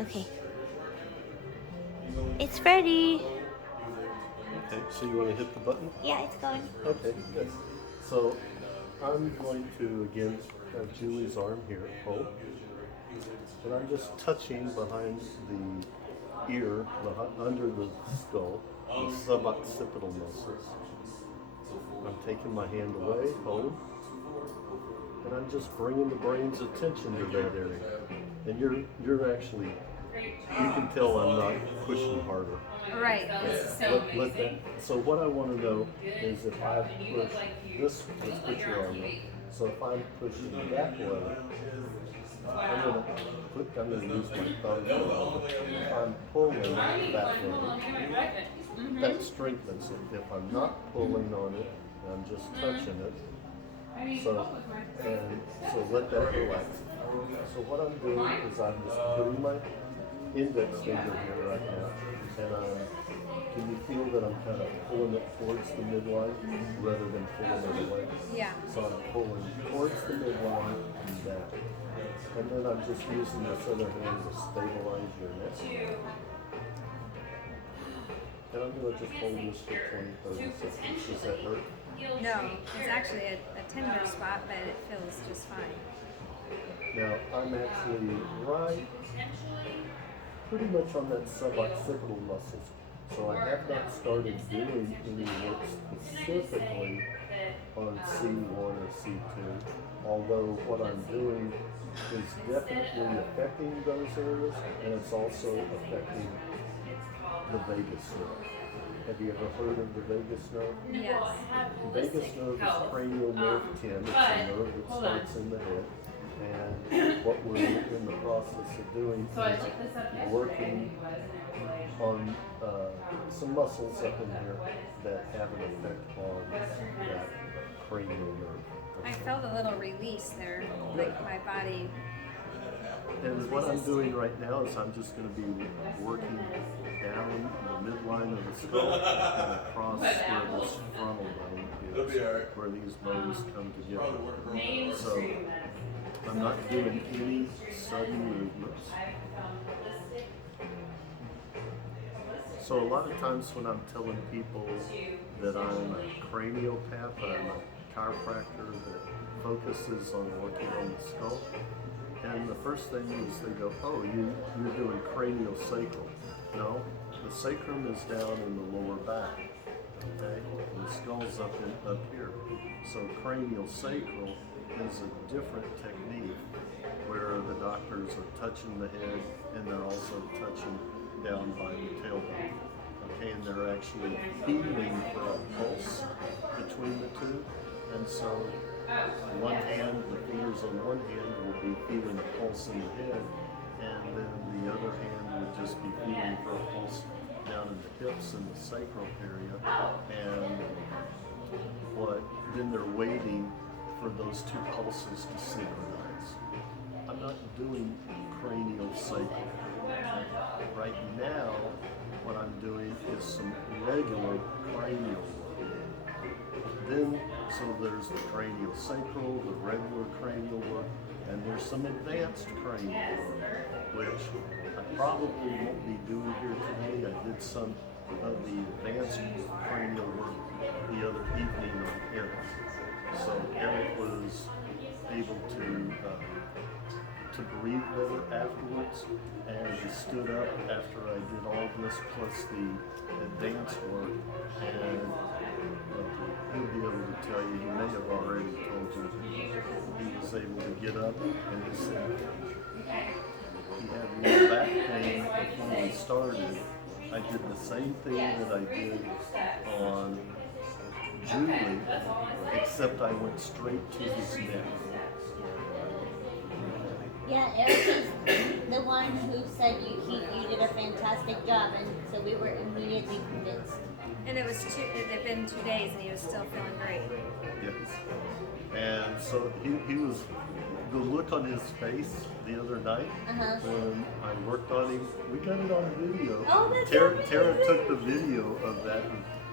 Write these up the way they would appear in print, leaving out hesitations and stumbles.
Okay. It's ready. Okay, so you want to hit the button? Yeah, it's going. Okay, good. So I'm going to again have Julie's arm here, hold, and I'm just touching behind the ear, under the skull, the suboccipital muscles. I'm taking my hand away, hold, and I'm just bringing the brain's attention to that area. And you're actually, you can tell I'm not pushing harder. Right. Let that. So what I want to know is if I push this, let's put your arm up. So if I'm pushing that way, I'm gonna use my thumb. If I'm pulling that way, that strengthens it. If I'm not pulling on it, I'm just touching it. So let that relax. So what I'm doing is I'm just putting my index finger here right now, and can you feel that I'm kind of pulling it towards the midline rather than pulling it away? Yeah. So I'm pulling towards the midline and down. And then I'm just using this other hand to stabilize your neck. And I'm going to just hold this for 20, 30 seconds. Does that hurt? No, it's actually a tender spot, but it feels just fine. Now, I'm actually right pretty much on that suboccipital muscles. So I have not started doing any work specifically on C1 or C2, although what I'm doing is definitely affecting those areas, and it's also affecting the vagus nerve. Have you ever heard of the vagus nerve? Yes. Vagus nerve is cranial nerve 10. It's a nerve that starts in the head. And what we're in the process of doing is working on some muscles up in here that have an effect on that cranial nerve. I felt a little release there, like my body. And what I'm doing right now is I'm just going to be working down the midline of the skull and across where this frontal bone is, where these bones come together. So I'm not doing any sudden movements. So a lot of times when I'm telling people that I'm a craniopath, I'm a chiropractor that focuses on working on the skull, and the first thing is they go, oh, you're doing cranial sacral. No, the sacrum is down in the lower back, okay? And the skull's up here. So cranial sacral is a different technique where the doctors are touching the head and they're also touching down by the tailbone. Okay, and they're actually feeling for a pulse between the two. And so one hand, the fingers on one hand will be feeling a pulse in the head, and then the other hand would just be feeling for a pulse down in the hips and the sacral area. And then they're waiting for those two pulses to synchronize. I'm not doing cranial sacral. Right now, what I'm doing is some regular cranial work. Then, so there's the cranial sacral, the regular cranial work, and there's some advanced cranial work, which I probably won't be doing here today. I did some of the advanced cranial work the other evening on Eric. So Eric was able to breathe better afterwards, and he stood up after I did all this plus the advanced work, and he'll be able to tell you, he may have already told you, he was able to get up and he said he had low back pain before we started. I did the same thing that I did on Julie, except I went straight to his neck. Yeah, Eric is the one who said you did a fantastic job, and so we were immediately convinced. And it had been 2 days and he was still feeling great. Yes. And so he was, the look on his face the other night when I worked on him, we got it on video. Oh, that's Tara took the video of that,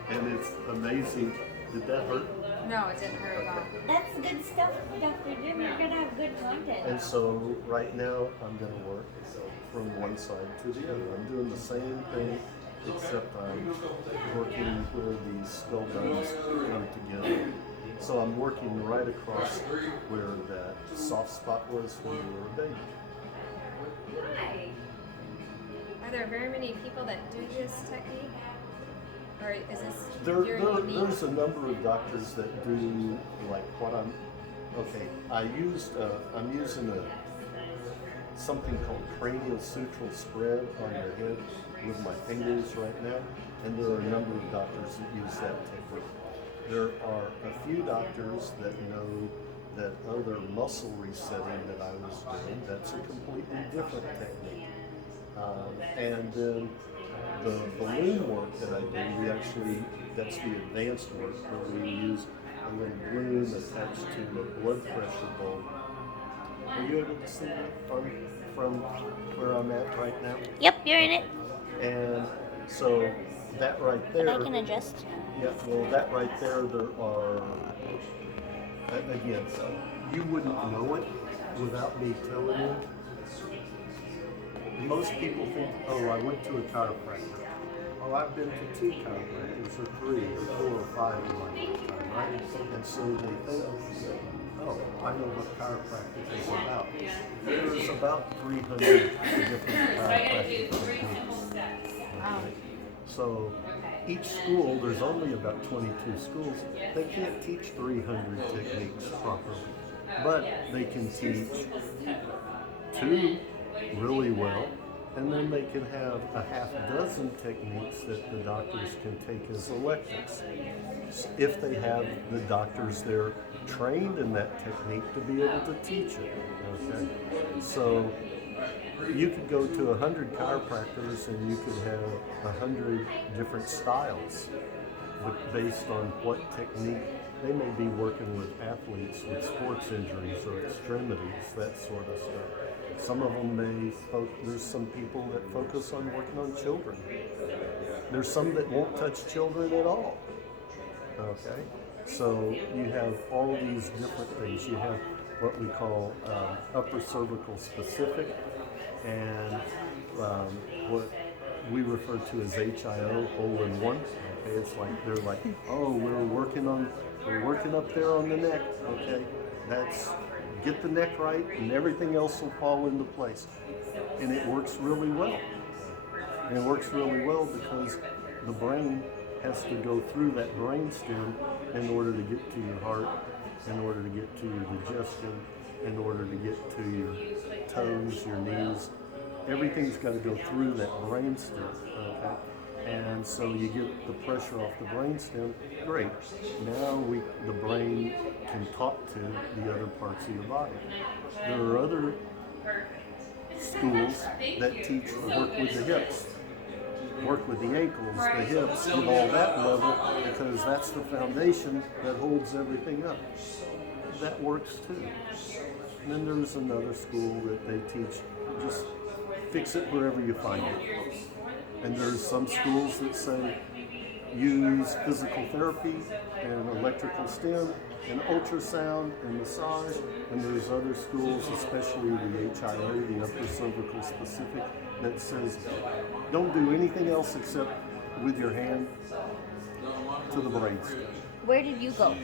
and it's amazing. Did that hurt? No, it didn't hurt at all. That's good stuff, Dr. Jim. You're going to have good content. And so right now I'm going to work from one side to the other. I'm doing the same thing, except I'm working where these skull bones come together. So I'm working right across where that soft spot was when you were a baby. Are there very many people that do this technique? Or is this There's unique? a number of doctors that do like what I'm using something called cranial sutral spread on your head with my fingers right now, and there are a number of doctors that use that technique. There are a few doctors that know that other muscle resetting that I was doing, that's a completely different technique. And then the balloon work that I do, that's the advanced work where we use a little balloon attached to a blood pressure bulb. Are you able to see that from where I'm at right now? Yep, you're in it. And so that right there. But I can adjust. Yeah, well, that right there are, again, you wouldn't know it without me telling you. Most people think, oh, I went to a chiropractor. Oh, I've been to 2 chiropractors, or 3, or 4, or 5 in my lifetime, right? And so they think, oh, I know what chiropractic is about. There's about 300 different chiropractic techniques. Okay? So each school, there's only about 22 schools. They can't teach 300 techniques properly, but they can teach 2 really well, and then they can have a half dozen techniques that the doctors can take as electives if they have the doctors there trained in that technique to be able to teach it. Okay, so you could go to 100 chiropractors and you could have 100 different styles, but based on what technique. They may be working with athletes with sports injuries or extremities, that sort of stuff. Some of them there's some people that focus on working on children. There's some that won't touch children at all. Okay? So you have all these different things. You have what we call upper cervical specific and what we refer to as HIO, hole in one. Okay, it's like they're like, oh, we're working up there on the neck. Okay, that's get the neck right, and everything else will fall into place. And it works really well. And it works really well because the brain has to go through that brainstem in order to get to your heart, in order to get to your digestion, in order to get to your toes, your knees. Everything's got to go through that brainstem, okay? And so you get the pressure off the brainstem, great. Now the brain can talk to the other parts of your body. There are other schools that teach work with the hips, work with the ankles, the hips, get all that level, because that's the foundation that holds everything up. That works too. And then there's another school that they teach just fix it wherever you find it. And there's some schools that say use physical therapy and electrical stim and ultrasound and massage. And there's other schools, especially the HIO, the upper cervical specific, that says don't do anything else except with your hand to the brainstem. Where did you go?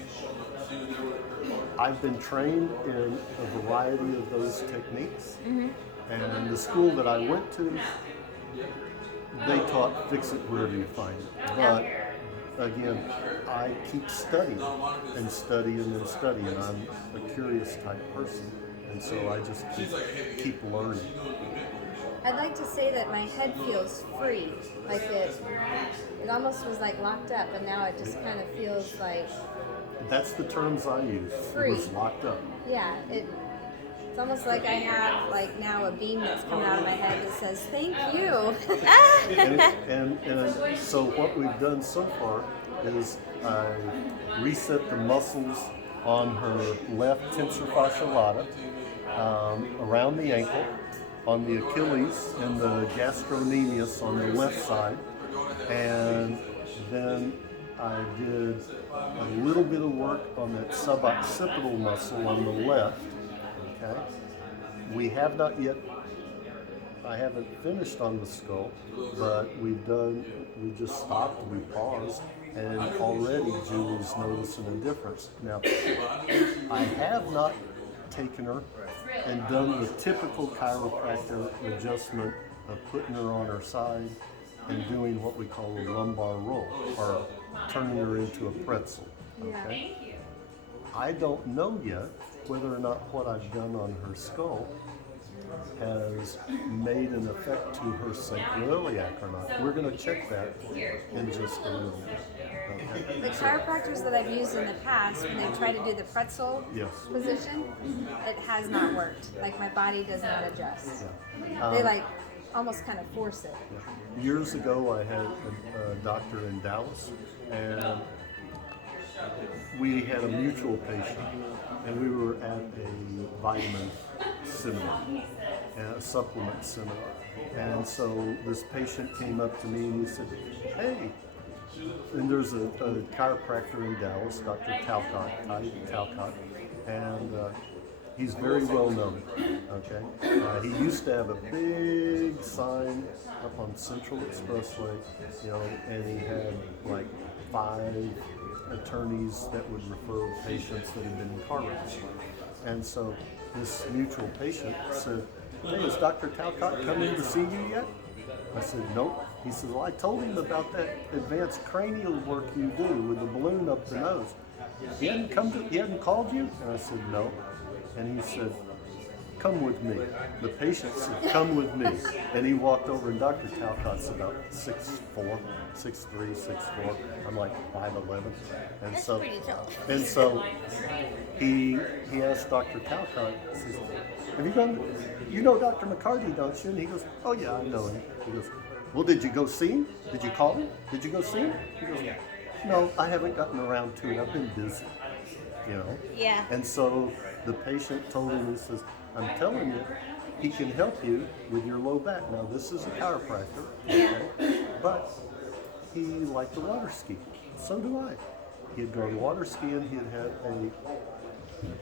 I've been trained in a variety of those techniques. Mm-hmm. And the school that I went to, they taught fix it wherever you find it. But again, I keep studying and studying and studying. I'm a curious type person, and so I just keep learning. I'd like to say that my head feels free, like it almost was like locked up, and now it just kind of feels like. That's the terms I use. Free. It was locked up. Yeah, it's almost like I have like now a beam that's coming out of my head that says thank you. and so what we've done so far is I reset the muscles on her left tensor fascia lata, around the ankle, on the Achilles and the gastrocnemius on the left side, and then I did a little bit of work on that suboccipital muscle on the left. Okay. We have not yet, I haven't finished on the skull, but we just stopped, we paused, and already Julie's noticing a difference. Now, I have not taken her and done the typical chiropractor adjustment of putting her on her side and doing what we call a lumbar roll, or turning her into a pretzel. Okay? I don't know yet whether or not what I've done on her skull has made an effect to her sacroiliac or not. We're going to check that in just a little bit. Okay? The chiropractors that I've used in the past, when they try to do the pretzel Yes. position, it has not worked. Like my body does not adjust. Yeah. They like almost kind of force it. Yeah. Years ago, I had a doctor in Dallas, and we had a mutual patient, and we were at a vitamin seminar, and a supplement seminar. And so this patient came up to me and he said, "Hey," and there's a chiropractor in Dallas, Dr. Talcott, and he's very well known. Okay, he used to have a big sign up on Central Expressway, and he had like 5 attorneys that would refer patients that had been in car wrecks. And so this mutual patient said, "Hey, is Dr. Talcott coming to see you yet?" I said, "Nope." He said, "Well, I told him about that advanced cranial work you do with the balloon up the nose. He hadn't called you?" And I said, "No." And he said, "Come with me." The patient said, "Come with me." And he walked over, and Dr. Talcott's about 6'4", 6'3", 6'4". I'm like 5'11". And That's so, pretty tall. and so he asked Dr. Talcott, he says, "Have you gone, you know Dr. McCarty, don't you?" And he goes, "Oh yeah, I know him." He goes, "Well, did you go see him? Did you call him? Did you go see him?" He goes, "No, I haven't gotten around to it. I've been busy." Yeah. And so the patient told him, he says, "I'm telling you, he can help you with your low back." Now, this is a chiropractor, okay? But he liked to water ski. So do I. He had gone water skiing. He had had an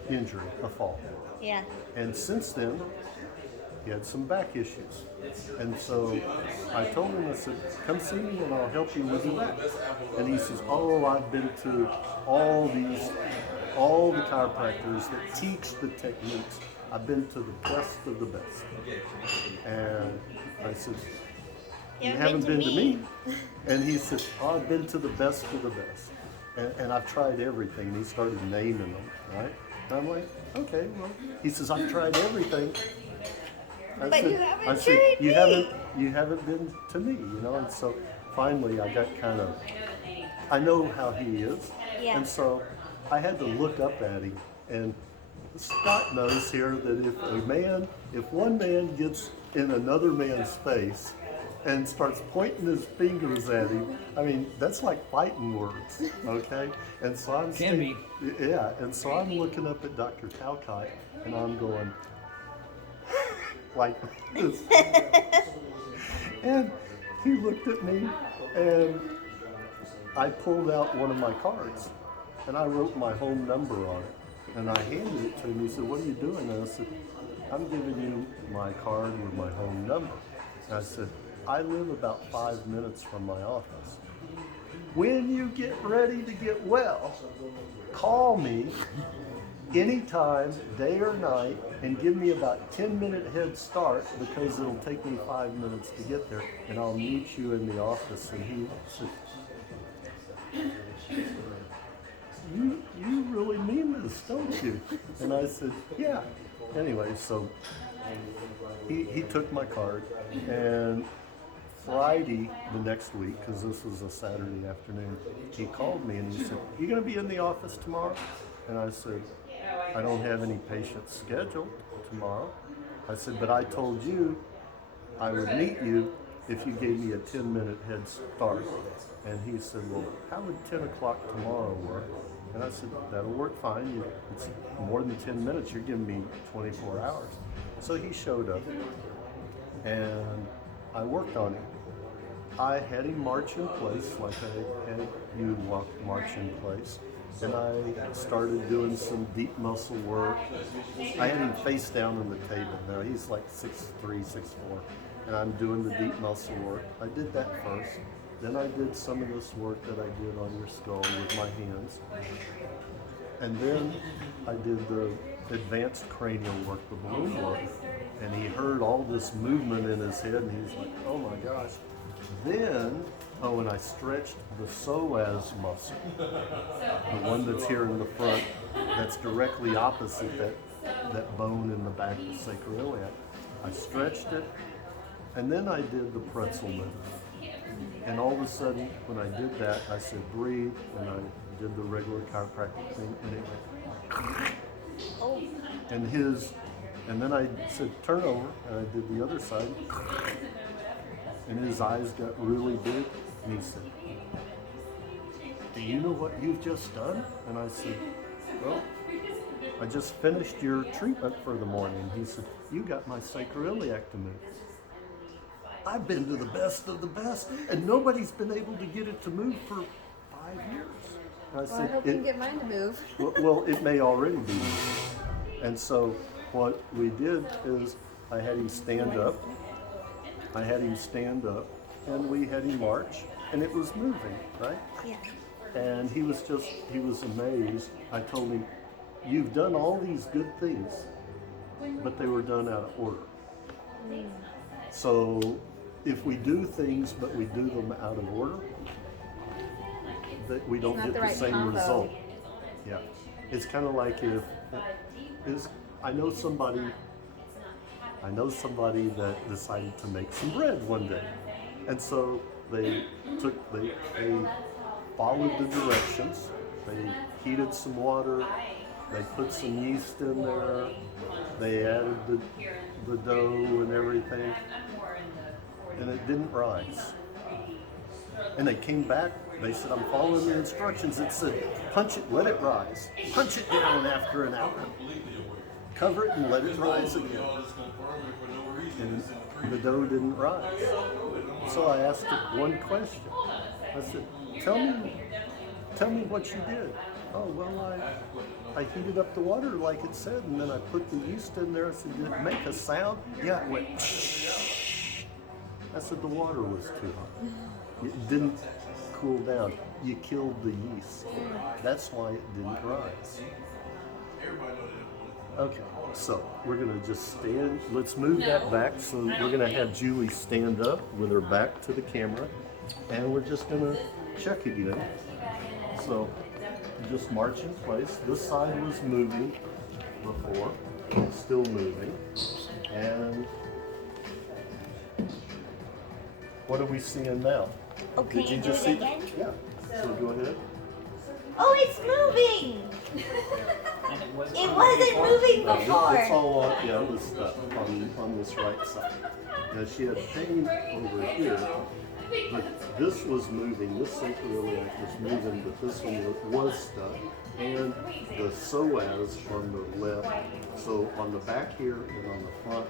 injury, a fall. Yeah. And since then, he had some back issues. And so I told him, I said, "Come see me and I'll help you with your back." And he says, "Oh, I've been to all the chiropractors that teach the techniques. I've been to the best of the best." And I said, "You haven't been to me." And he said, "Oh, I've been to the best of the best. And I've tried everything." And he started naming them, right? And I'm like, "Okay, well," he says, "I've tried everything." But you haven't I said, tried me." You haven't been to me, And so finally I got I know how he is. Yeah. And so I had to look up at him. And Scott knows here that if one man gets in another man's face and starts pointing his fingers at him, I mean, that's like fighting words, okay? And so and so I'm looking up at Dr. Talcott and I'm going like this. And he looked at me and I pulled out one of my cards and I wrote my home number on it. And I handed it to him. He said, "What are you doing?" And I said, "I'm giving you my card with my home number." And I said, "I live about 5 minutes from my office. When you get ready to get well, call me anytime, day or night, and give me about 10-minute head start because it'll take me 5 minutes to get there, and I'll meet you in the office." And he said, You really mean this, don't you?" And I said, "Yeah." Anyway, so he took my card, and Friday the next week, because this was a Saturday afternoon, he called me and he said, "You going to be in the office tomorrow?" And I said, "I don't have any patients scheduled tomorrow." I said, "But I told you I would meet you if you gave me a 10-minute head start." And he said, "Well, how would 10 o'clock tomorrow work?" And I said, "That'll work fine. It's more than 10 minutes. You're giving me 24 hours. So he showed up, and I worked on him. I had him march in place like I had you march in place. And I started doing some deep muscle work. I had him face down on the table. Now he's like 6'3", 6'4". and I'm doing the deep muscle work. I did that first. Then I did some of this work that I did on your skull with my hands. And then I did the advanced cranial work, the balloon work. And he heard all this movement in his head and he's like, oh my gosh. Then, and I stretched the psoas muscle, the one that's here in the front, that's directly opposite that bone in the back, the sacroiliac. I stretched it, and then I did the pretzel move. And all of a sudden, when I did that, I said breathe, and I did the regular chiropractic thing, and it went. Oh. And then I said turn over, and I did the other side, and his eyes got really big, and he said, do you know what you've just done? And I said, well, I just finished your treatment for the morning. He said, you got my sacroiliac to move. I've been to the best of the best, and nobody's been able to get it to move for 5 years. And I Well, I hope you can get mine to move. well, it may already be moving. And so what we did is I had him stand up. And we had him march, and it was moving, right? Yeah. And he was amazed. I told him, you've done all these good things, but they were done out of order. So if we do things, but we do them out of order, that we don't not get the the right same combo. result. Yeah. It's kind of like I know somebody that decided to make some bread one day. And so they followed the directions. They heated some water. They put some yeast in there. They added the dough and everything. And it didn't rise. And they came back. They said, I'm following the instructions. It said, punch it, let it rise. Punch it down after an hour. Cover it and let it rise again. And the dough didn't rise. So I asked it one question. I said, tell me what you did. Oh, well, I heated up the water like it said, and then I put the yeast in there. I said, did it make a sound? Yeah, it went. I said, the water was too hot. It didn't cool down. You killed the yeast. That's why it didn't rise. Okay, so we're gonna just stand. Let's move that back. So we're gonna have Julie stand up with her back to the camera, and we're just gonna check again. So just march in place. This side was moving before, it's still moving. And what are we seeing now? Okay, Did you do just it see again? that? Yeah. So go ahead. Oh, it's moving! It wasn't moving It's before. all on, yeah, it was on this right side. Now she had pain over here, but this was moving. This sacroiliac was moving, but this one was stuck. And the psoas on the left, so on the back here and on the front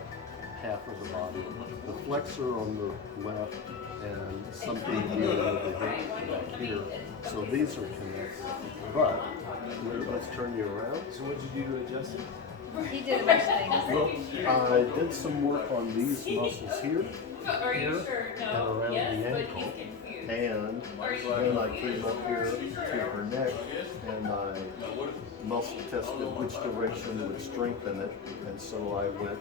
half of the body. The flexor on the left and something here with the hip back here. So these are connected. But let's turn you around. So what did you do to adjust it? He did a bunch of things. Well, I did some work on these muscles here, Are you here, sure? and No. around Yes, the but ankle. he's confused. And then I came up here to her neck and I muscle tested which direction would strengthen it. And so I went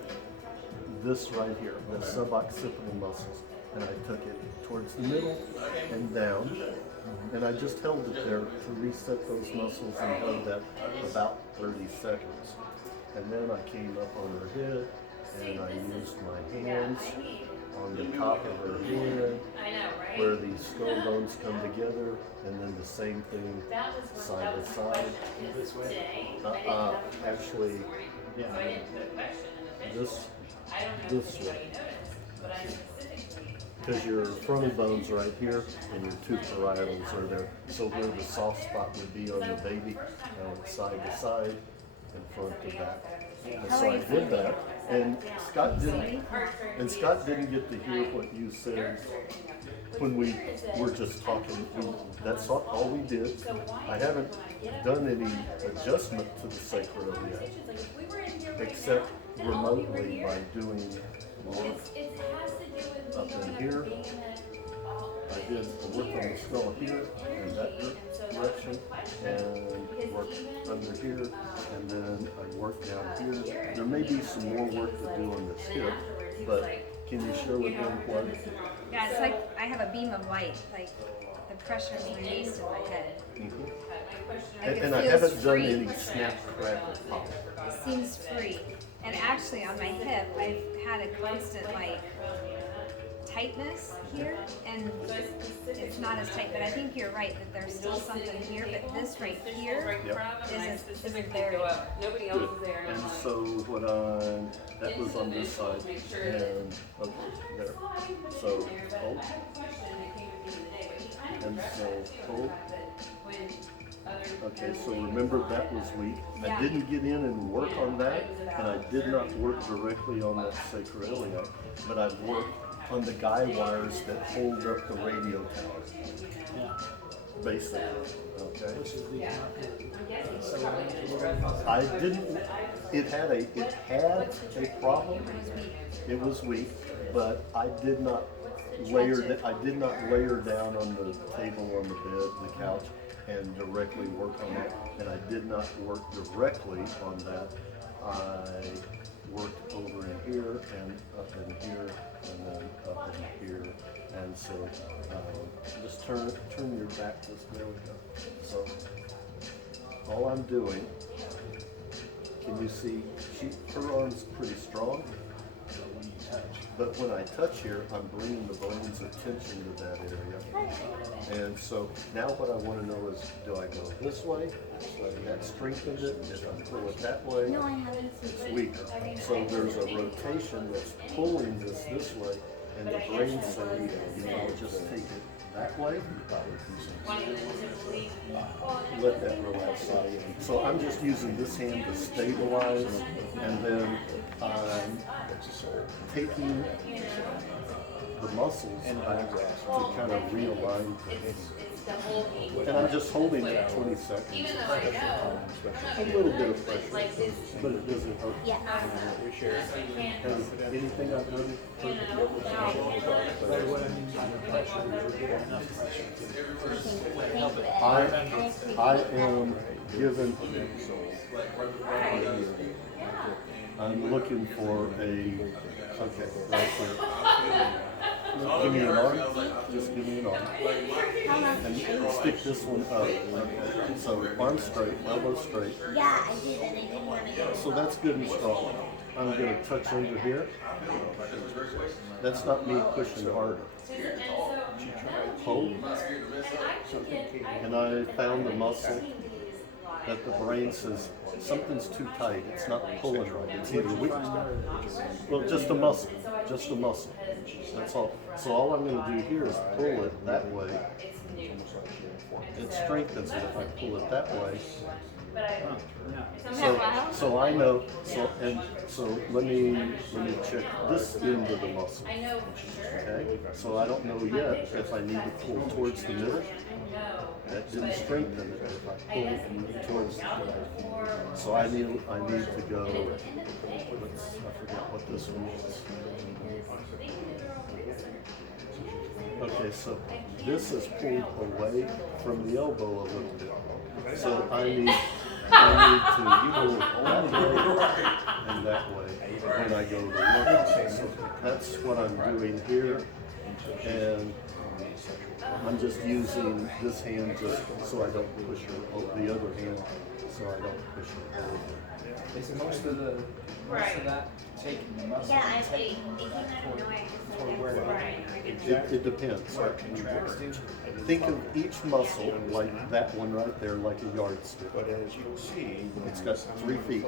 this right here, the suboccipital muscles, and I took it towards the middle and down. And I just held it there to reset those muscles and held that about 30 seconds. And then I came up on her head and I used my hands on the top of her head I know, right? where these skull bones come together, and then the same thing That was side to side. This way? today. I didn't have a Actually, so I didn't put a question in the this, I don't know this if way. anybody noticed, but I specifically. Because your frontal bone's right here and your two parietals are there. So where the soft spot would be on the baby, I went side to side and front to back. And so I did that, and Scott didn't get to hear what you said when we were just talking. That's all we did. I haven't done any adjustment to the sacroiliac except remotely by doing work. It has to do up in here. I did a work on the skull here in that direction, and work under here, and then I work down here. There may be some more work to do on this hip, but can you share with them what? Yeah, it's like I have a beam of light, like the pressure is released in my head. Like it And I feels haven't done free. any snap, crack, or pop. It seems free. And actually on my hip, I've had a constant like tightness here, and it's not as tight, but I think you're right that there's still something here, but this right here isn't there. Nobody else is there. And so what that was on this side, and okay, there. So hold, and so hold. Okay, so remember that was weak. I didn't get in and work on that, and I did not work directly on that sacroiliac, but I've worked on the guy wires that hold up the radio tower. Basically, okay? I didn't, it had a problem. It was weak, but I did not layer down on the table, on the bed, the couch, and directly work on that. And I did not work directly on that. I worked over in here and up in here and then up in here. And so just turn your back this way. There we go. So all I'm doing, can you see, her arm's pretty strong. But when I touch here, I'm bringing the bone's attention to that area. And so now what I want to know is, do I go this way? That strengthened it. If I pull it that way, No, I haven't. it's weaker. So there's a rotation that's pulling this way, and the brain saying, you know, just take it that way. Let that relax. So I'm just using this hand to stabilize, and then I'm taking the muscles back to kind of realign things. And I'm just holding it 20 seconds. A little bit of pressure, but it doesn't hurt. Yeah. Has anything I've done I am given, I'm looking for okay, right here. Give me an arm, just give me an arm. And stick this one up. So arm straight, elbow straight. Yeah, I did, and I didn't want to go. So that's good and strong. I'm going to touch under here. That's not me pushing harder. Hold. And I found a muscle that the brain says something's too tight. It's not pulling right. It's either weak. Well, just a muscle. Just a muscle. That's all. So all I'm going to do here is pull it that way. It strengthens it if I pull it that way. So I know. So let me check this end of the muscle. Okay. So I don't know yet if I need to pull towards the middle. That didn't strengthen it. If I pull towards the middle. So I need to go. I forget what this one is. Okay, so this is pulled away from the elbow a little bit. So I need to pull that way and that way when I go to look. So that's what I'm doing here, and I'm just using this hand just so I don't push the other hand so I don't push it over. Is most of that taking the muscle? Yeah, I came out of nowhere. It depends. Think of each muscle like that one right there, like a yardstick. But as you'll see, It's got 3 feet.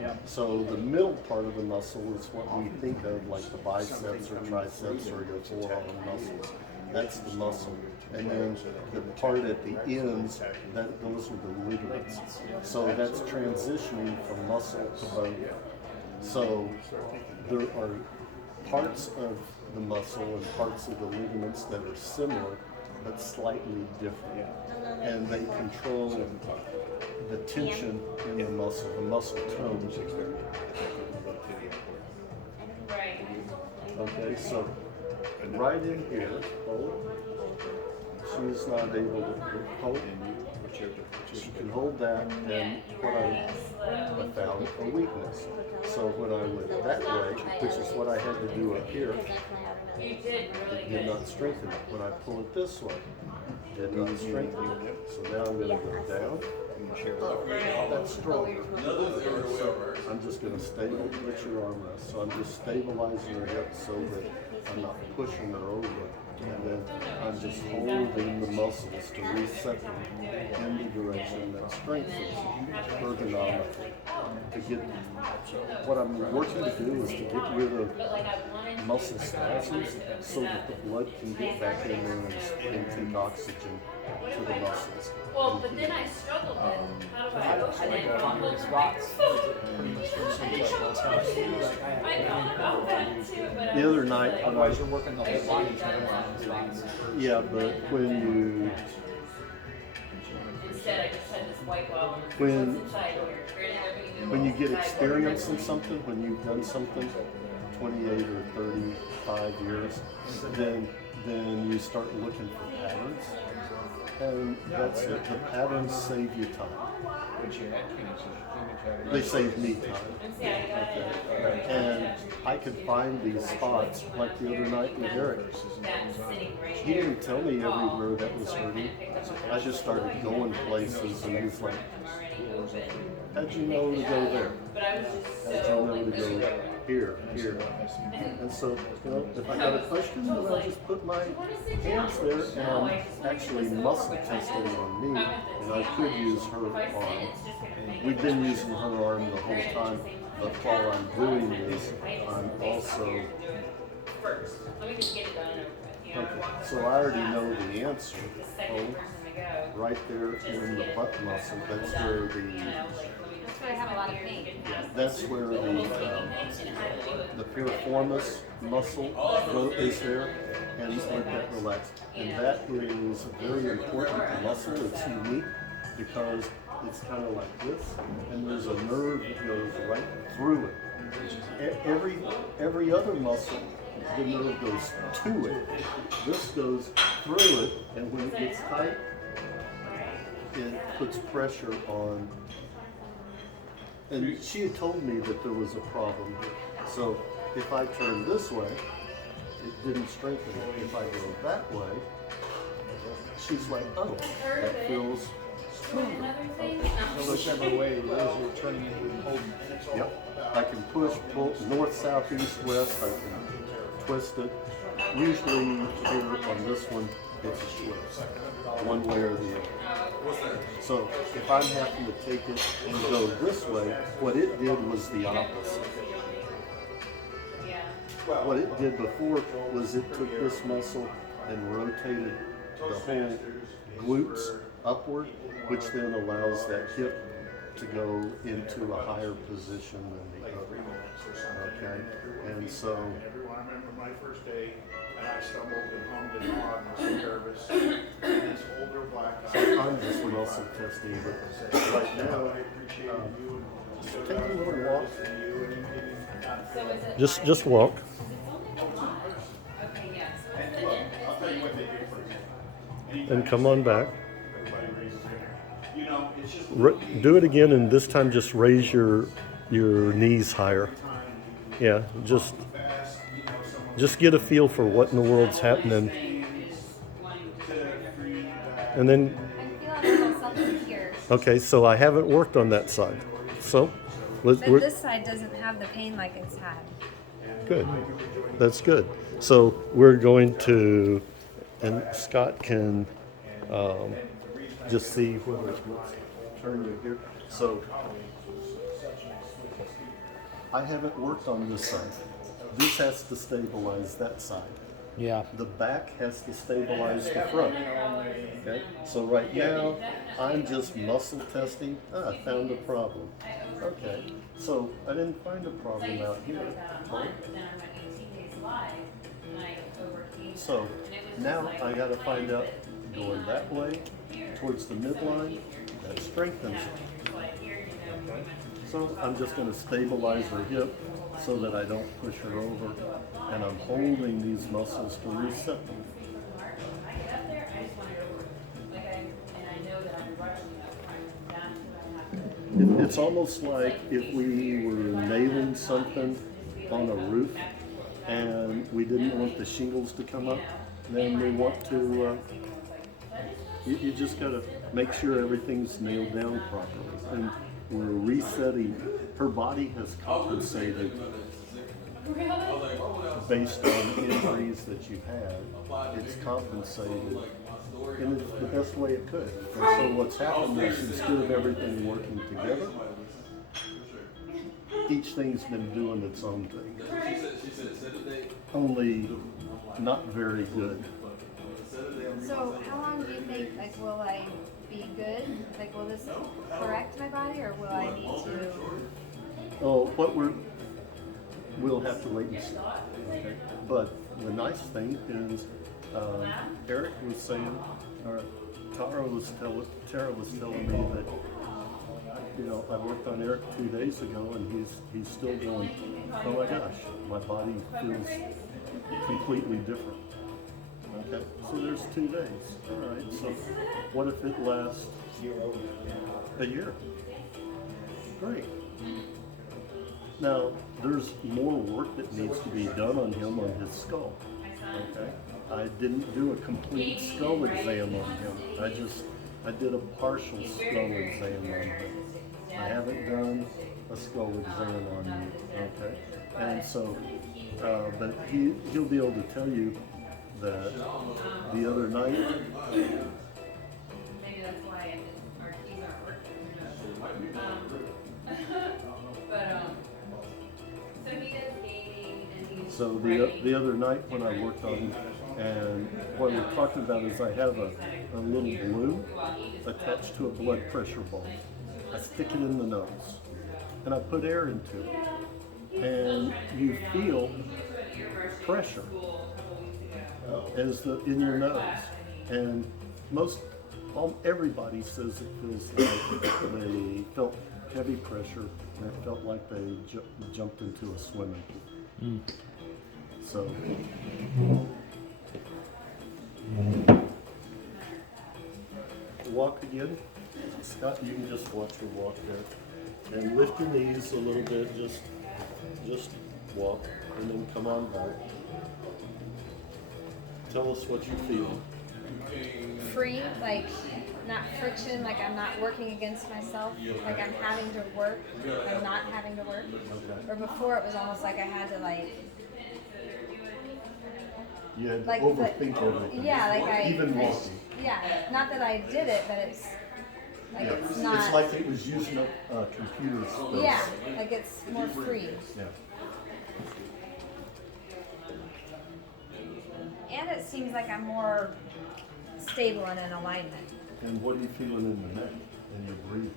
Yeah. So the middle part of the muscle is what we think of like the biceps or triceps or your forearm muscles. That's the muscle. And then the part at the ends, those are the ligaments. So that's transitioning from muscle to bone. So there are parts of the muscle and parts of the ligaments that are similar but slightly different. And they control the tension in the muscle tone. Right. Okay, so right in here, hold. She's not able to hold. She can hold that, and what I found a weakness. So when I went that way, which is what I had to do up here, it did not strengthen it. When I pull it this way, it did not strengthen it. So now I'm going to go down. That's stronger. So I'm just going to let your arm rest. So I'm just stabilizing her hip so that I'm not pushing her over. And then I'm just holding the muscles to reset them in the direction that strengthens ergonomically. To get what I'm working to do is to get rid of muscle spasms so that the blood can get back in there and take oxygen to the muscles. Well, but then I struggled with how do I push it in from The spots. Pretty much I know about that too, but The other night when I Otherwise, you're working the whole body trying to find spots. yeah, but when instead I just had this white wall and When- what's inside here. Granted, they're gonna do you both get sides, experience but- in something, when you've done something 28 or 35 years, then you start looking for patterns. And that's it. The patterns save you time. They save me time. Okay. And I could find these spots, like the other night with Eric. He didn't tell me everywhere that was hurting. I just started going places, and he's like, how'd you know to go there? How'd you know to go here? And so, if I got a question, then I'll just put my hands there, and I'm actually muscle testing on me, and I could use her arm. We've been using her arm the whole time, but while I'm doing this, I'm also, First, let me just get it done and over with. You know, okay, walk so I already know the answer. the second person to go. Right there in the butt muscle, that's where You know, like, let me That's where I have a lot of pain. that's where the piriformis muscle is there, and let that relax. And that is a very important muscle. It's unique because it's kind of like this, and there's a nerve that goes right through it. Every other muscle, the nerve goes to it. This goes through it, and when it gets tight, it puts pressure on. And she had told me that there was a problem. So if I turn this way, it didn't strengthen it. If I go that way, she's like, oh, that feels stronger. another thing. So whichever way it is, you're turning it and holding it. Yep. I can push, pull, north, south, east, west. I can twist it. Usually here on this one, it's a twist, one way or the other. So if I'm having to take it and go this way, what it did was the opposite. What it did before was it took this muscle and rotated the whole glutes upward, which then allows that hip to go into a higher position than the other. Okay, and so Everyone, I remember my first day, and I stumbled and hummed and hawed and was so nervous. And this older black guy. I'm just muscle testing, but right now, I appreciated you and take a little walk. and you and you So is it Just walk. okay, yeah. So and look, I'll tell you what they do for you. And come on back. Everybody raises their hand. You know, it's just Do it again, and this time just raise your knees higher. Yeah, just fast, you know, someone just get a feel for what in the world's happening, and then I'm feeling a little something here. okay. So I haven't worked on that side, so But this side doesn't have the pain like it's had. good. That's good. So we're going to, and Scott can just see whether it's turn you here. So I haven't worked on this side. This has to stabilize that side. Yeah. The back has to stabilize the front. Okay, so right now I'm just muscle testing. I found a problem. Okay, so I didn't find a problem out here. So now I got to find out going that way towards the midline. That strengthens it. Okay. So I'm just going to stabilize her hip so that I don't push her over. and I'm holding these muscles to reset them. It's almost like if we were nailing something on a roof and we didn't want the shingles to come up, then we want to, you just gotta make sure everything's nailed down properly. And we're resetting, her body has compensated based on injuries that you've had. It's compensated in the best way it could. And so what's happened is instead of everything working together, each thing's been doing its own thing. Only not very good. So how long do you think, like, will I be good? Like, will this correct my body, or will I need to? Oh, we'll have to wait and see. Okay? But the nice thing is, Eric was saying, or Tara was telling me that, you know, I worked on Eric 2 days ago, and he's still going, oh my gosh, my body feels completely different. Okay, so there's 2 days. All right, so what if it lasts a year? Great. Now, there's more work that needs to be done on him on his skull. Okay, I didn't do a complete skull exam on him. I did a partial skull exam on him. I haven't done a skull exam on you. Okay, and so, but he'll be able to tell you that the other night. Maybe that's why our keys aren't working. So he does gaming and he's So the other night when I worked on him, and what we're talking about is I have a little balloon attached to a blood pressure ball. I stick it in the nose, and I put air into it, and you feel pressure in your nose, and everybody says it feels like they felt heavy pressure, and it felt like they jumped into a swimming pool. So walk again. Scott, you can just watch her walk there, and lift your knees a little bit. Just walk, and then come on back. Tell us what you feel. Free, like not friction, like I'm not working against myself, like I'm having to work, I'm not having to work. Okay. Or before it was almost like I had to like, You had to like overthink everything. yeah, like even walking. yeah, not that I did it, but it's like Yeah. it's not. It's like it was using up computer space. Yeah, like it's more free. Yeah. And it seems like I'm more stable and in alignment. And what are you feeling in the neck and your breathing?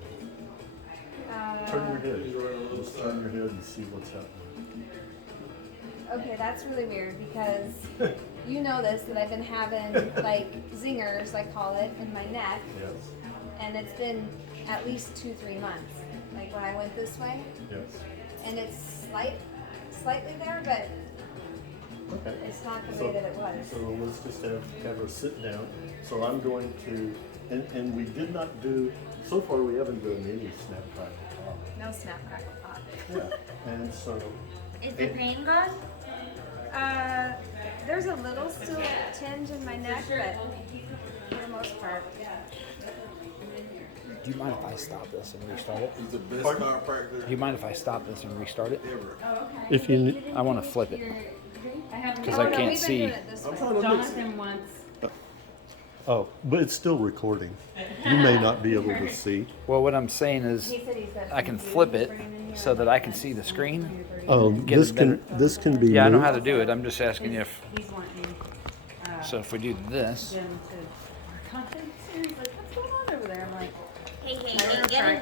Turn your head. Just turn your head and see what's happening. Okay, that's really weird because you know this, that I've been having like zingers, I call it, in my neck. Yes. And it's been at least 2-3 months. Like when I went this way. Yes. And it's slightly there, but Okay. it's not the way that it was. So let's just have her sit down. So I'm going to, and we did not do, so far we haven't done any snap crackle pop. No snap crackle pop. Yeah. And so. Is the pain gone? There's a little still tinge in my neck, but for the most part. Do you mind if I stop this and restart it? He's the best Pardon? chiropractor Do you mind if I stop this and restart it? ever. If you, I want to flip it I have because Oh, I no, can't we've been see. doing it this I'm way. trying to mix it. Jonathan once. oh, but it's still recording. You may not be able to see. Well, what I'm saying is He said he's got I can some flip juice it for him in here. so that I can see the screen. Oh, Get this it can be. Yeah, I know moved. how to do it. I'm just asking you if. He's wanting So if we do this. Jim to work on it. He's like, what's going on over there? I'm like, Hey, chiropractor.